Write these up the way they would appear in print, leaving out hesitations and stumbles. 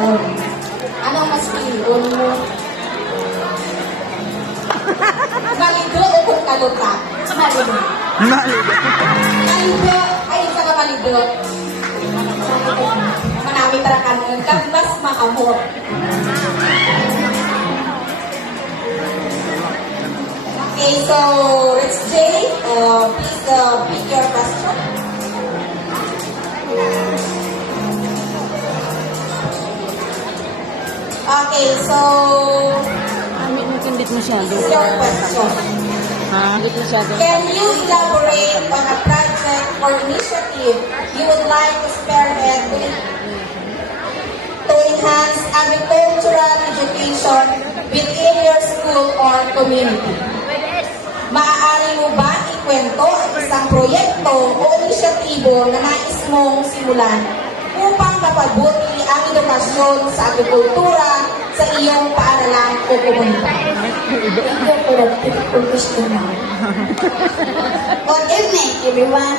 Anong mas piyon mo? Maligo o kung kaluta? Maligo. Maligo. Ay, isa ka maligo. Manami tarakan mo. Kag mas makamot. Okay, so, Rich J, please pick your question. Okay, so, Hindi masyado. this is your question. Hindi masyado. Can you elaborate on a project or initiative you would like to spearhead to enhance agricultural education within your school or community? Maaari mo ba ikwento ang isang proyekto o inisyatibo na nais mong simulan upang mapabuti ang edukasyon sa agrikultura sa iyong paaralan o komunidad? Thank you for that beautiful question. Good evening, everyone.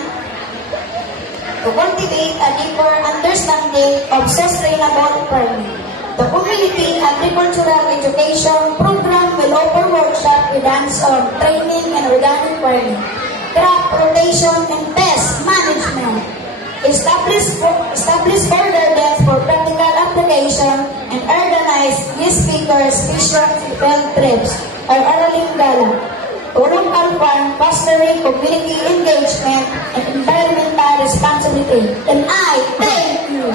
To cultivate a deeper understanding of sustainable farming, the Community Agricultural Education Program will offer workshops with hands-on training in organic farming, crop rotation, and pest management. Establish further depth for practical application and organize guest speakers, special field trips, or araling gala. Tulong farm, fostering community engagement and environmental responsibility. And I thank you.